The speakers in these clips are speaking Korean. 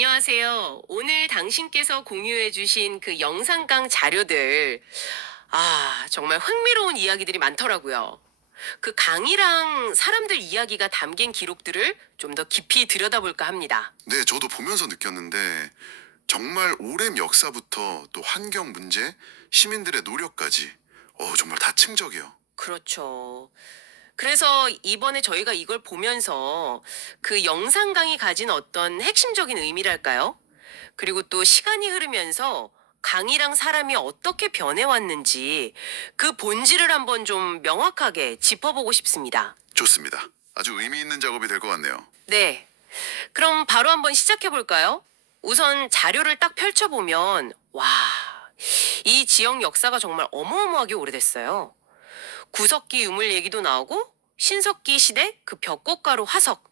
안녕하세요. 오늘 당신께서 공유해 주신 그 영상 강 자료들, 아, 정말 흥미로운 이야기들이 많더라고요. 그 강이랑 사람들 이야기가 담긴 기록들을 좀 더 깊이 들여다볼까 합니다. 네, 저도 보면서 느꼈는데 정말 오랜 역사부터 또 환경 문제, 시민들의 노력까지 어, 정말 다층적이요. 그렇죠. 그래서 이번에 저희가 이걸 보면서 그 영상강이 가진 어떤 핵심적인 의미랄까요? 그리고 또 시간이 흐르면서 강이랑 사람이 어떻게 변해왔는지 그 본질을 한번 좀 명확하게 짚어보고 싶습니다. 좋습니다. 아주 의미 있는 작업이 될 것 같네요. 네. 그럼 바로 한번 시작해 볼까요? 우선 자료를 딱 펼쳐보면, 와, 이 지역 역사가 정말 어마어마하게 오래됐어요. 구석기 유물 얘기도 나오고, 신석기 시대 그 벽곡가루 화석,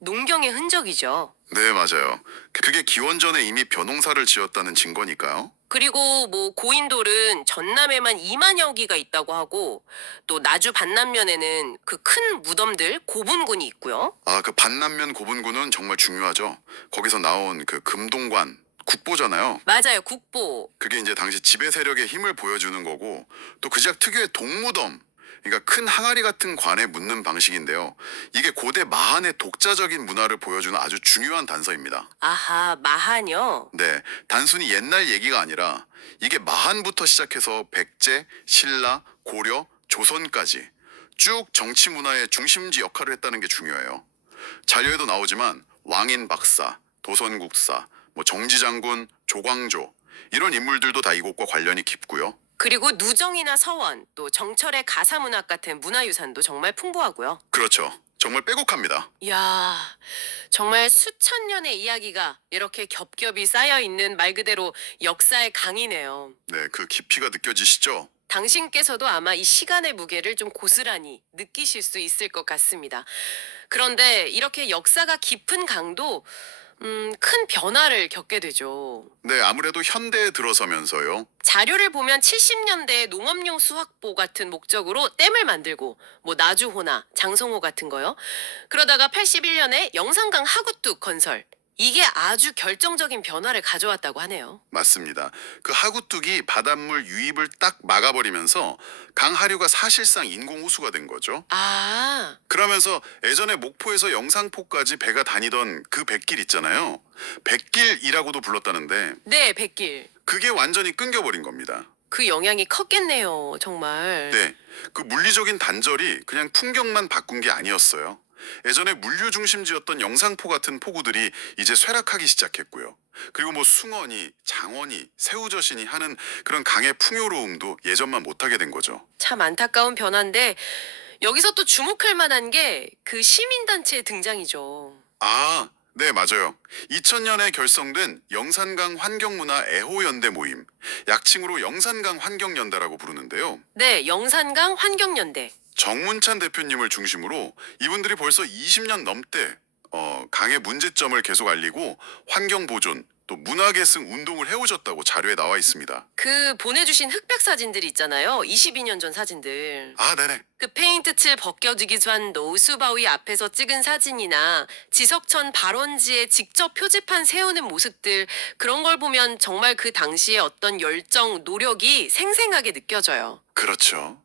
농경의 흔적이죠. 네, 맞아요. 그게 기원전에 이미 벼농사를 지었다는 증거니까요. 그리고 뭐 고인돌은 전남에만 2만여 기가 있다고 하고, 또 나주 반남면에는 그 큰 무덤들 고분군이 있고요. 아, 그 반남면 고분군은 정말 중요하죠. 거기서 나온 그 금동관 국보잖아요. 맞아요, 국보. 그게 이제 당시 지배 세력의 힘을 보여주는 거고 또 그 지역 특유의 동무덤 그러니까 큰 항아리 같은 관에 묻는 방식인데요. 이게 고대 마한의 독자적인 문화를 보여주는 아주 중요한 단서입니다. 아하, 마한요. 네, 단순히 옛날 얘기가 아니라 이게 마한부터 시작해서 백제, 신라, 고려, 조선까지 쭉 정치 문화의 중심지 역할을 했다는 게 중요해요. 자료에도 나오지만 왕인 박사, 도선국사, 뭐 정지장군, 조광조 이런 인물들도 다 이곳과 관련이 깊고요. 그리고 누정이나 서원, 또 정철의 가사 문학 같은 문화유산도 정말 풍부하고요. 그렇죠. 정말 빼곡합니다. 이야, 정말 수천 년의 이야기가 이렇게 겹겹이 쌓여 있는 말 그대로 역사의 강이네요. 네, 그 깊이가 느껴지시죠? 당신께서도 아마 이 시간의 무게를 좀 고스란히 느끼실 수 있을 것 같습니다. 그런데 이렇게 역사가 깊은 강도, 음, 큰 변화를 겪게 되죠. 네, 아무래도 현대에 들어서면서요. 자료를 보면 70년대 농업용 수확보 같은 목적으로 댐을 만들고 뭐 나주호나 장성호 같은 거요. 그러다가 81년에 영산강 하구뚝 건설. 이게 아주 결정적인 변화를 가져왔다고 하네요. 맞습니다. 그 하구뚝이 바닷물 유입을 딱 막아버리면서 강 하류가 사실상 인공 호수가 된 거죠. 아, 그러면서 예전에 목포에서 영상포까지 배가 다니던 그 백길 있잖아요. 백길이라고도 불렀다는데 네, 백길. 그게 완전히 끊겨버린 겁니다. 그 영향이 컸겠네요, 정말. 네, 그 물리적인 단절이 그냥 풍경만 바꾼 게 아니었어요. 예전에 물류 중심지였던 영상포 같은 포구들이 이제 쇠락하기 시작했고요. 그리고 뭐 숭어니, 장어니, 새우젓이니 하는 그런 강의 풍요로움도 예전만 못하게 된 거죠. 참 안타까운 변화인데 여기서 또 주목할 만한 게 그 시민단체의 등장이죠. 아, 네, 맞아요. 2000년에 결성된 영산강 환경문화 애호연대 모임, 약칭으로 영산강 환경연대라고 부르는데요. 네, 영산강 환경연대. 정문찬 대표님을 중심으로 이분들이 벌써 20년 넘게 어, 강의 문제점을 계속 알리고 환경 보존 또 문화 계승 운동을 해오셨다고 자료에 나와 있습니다. 그 보내주신 흑백 사진들 있잖아요. 22년 전 사진들. 아, 네네. 그 페인트 칠 벗겨지기 전 노수바위 앞에서 찍은 사진이나 지석천 발원지에 직접 표지판 세우는 모습들 그런 걸 보면 정말 그 당시의 어떤 열정, 노력이 생생하게 느껴져요. 그렇죠.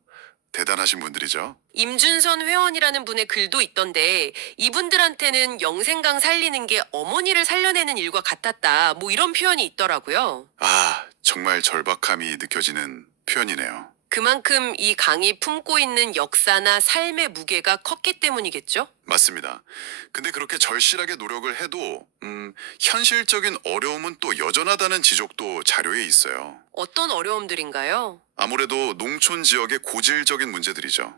대단하신 분들이죠. 임준선 회원이라는 분의 글도 있던데 이분들한테는 영생강 살리는 게 어머니를 살려내는 일과 같았다. 뭐 이런 표현이 있더라고요. 아, 정말 절박함이 느껴지는 표현이네요. 그만큼 이 강이 품고 있는 역사나 삶의 무게가 컸기 때문이겠죠? 맞습니다. 근데 그렇게 절실하게 노력을 해도 음, 현실적인 어려움은 또 여전하다는 지적도 자료에 있어요. 어떤 어려움들인가요? 아무래도 농촌 지역의 고질적인 문제들이죠.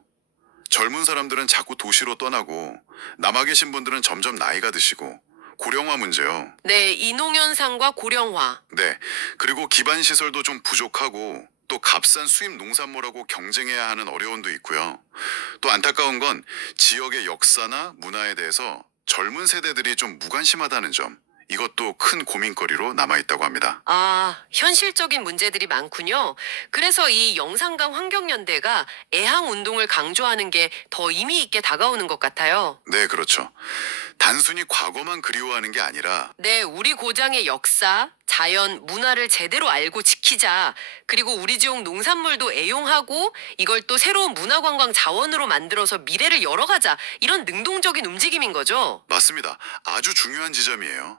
젊은 사람들은 자꾸 도시로 떠나고 남아 계신 분들은 점점 나이가 드시고 고령화 문제요. 네, 이농현상과 고령화. 네. 그리고 기반 시설도 좀 부족하고 또 값싼 수입 농산물하고 경쟁해야 하는 어려움도 있고요. 또 안타까운 건 지역의 역사나 문화에 대해서 젊은 세대들이 좀 무관심하다는 점. 이것도 큰 고민거리로 남아있다고 합니다. 아, 현실적인 문제들이 많군요. 그래서 이 영산강 환경연대가 애항 운동을 강조하는 게 더 의미 있게 다가오는 것 같아요. 네, 그렇죠. 단순히 과거만 그리워하는 게 아니라 네, 우리 고장의 역사, 자연, 문화를 제대로 알고 지키자. 그리고 우리 지역 농산물도 애용하고 이걸 또 새로운 문화관광 자원으로 만들어서 미래를 열어가자. 이런 능동적인 움직임인 거죠. 맞습니다. 아주 중요한 지점이에요.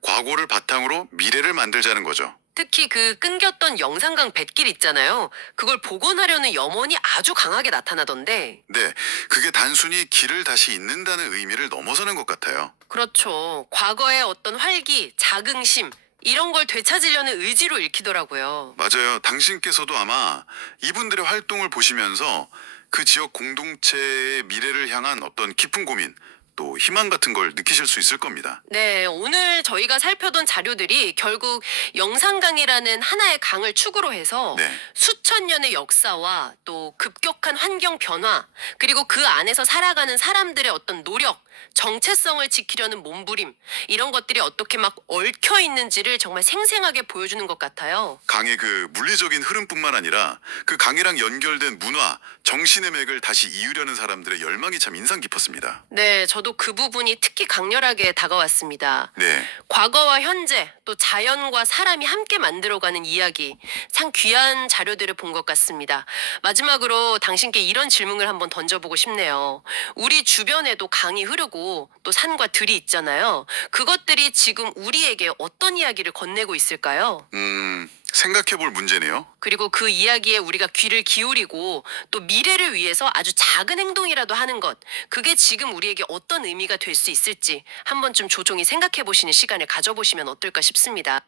과거를 바탕으로 미래를 만들자는 거죠. 특히 그 끊겼던 영산강 뱃길 있잖아요. 그걸 복원하려는 염원이 아주 강하게 나타나던데. 네, 그게 단순히 길을 다시 잇는다는 의미를 넘어서는 것 같아요. 그렇죠. 과거의 어떤 활기, 자긍심, 이런 걸 되찾으려는 의지로 읽히더라고요. 맞아요. 당신께서도 아마 이분들의 활동을 보시면서 그 지역 공동체의 미래를 향한 어떤 깊은 고민, 또 희망 같은 걸 느끼실 수 있을 겁니다. 네, 오늘 저희가 살펴본 자료들이 결국 영산강이라는 하나의 강을 축으로 해서 네. 수천 년의 역사와 또 급격한 환경 변화, 그리고 그 안에서 살아가는 사람들의 어떤 노력, 정체성을 지키려는 몸부림, 이런 것들이 어떻게 막 얽혀 있는지를 정말 생생하게 보여주는 것 같아요. 강의 그 물리적인 흐름뿐만 아니라 그 강이랑 연결된 문화, 정신의 맥을 다시 이으려는 사람들의 열망이 참 인상 깊었습니다. 네, 저도 그 부분이 특히 강렬하게 다가왔습니다. 네. 과거와 현재 또 자연과 사람이 함께 만들어가는 이야기 참 귀한 자료들을 본 것 같습니다. 마지막으로 당신께 이런 질문을 한번 던져보고 싶네요. 우리 주변에도 강이 흐르고 또 산과 들이 있잖아요. 그것들이 지금 우리에게 어떤 이야기를 건네고 있을까요? 음, 생각해 볼 문제네요. 그리고 그 이야기에 우리가 귀를 기울이고 또 미래를 위해서 아주 작은 행동이라도 하는 것 그게 지금 우리에게 어떤 의미가 될 수 있을지 한번 좀 조종이 생각해 보시는 시간을 가져보시면 어떨까 싶습니다.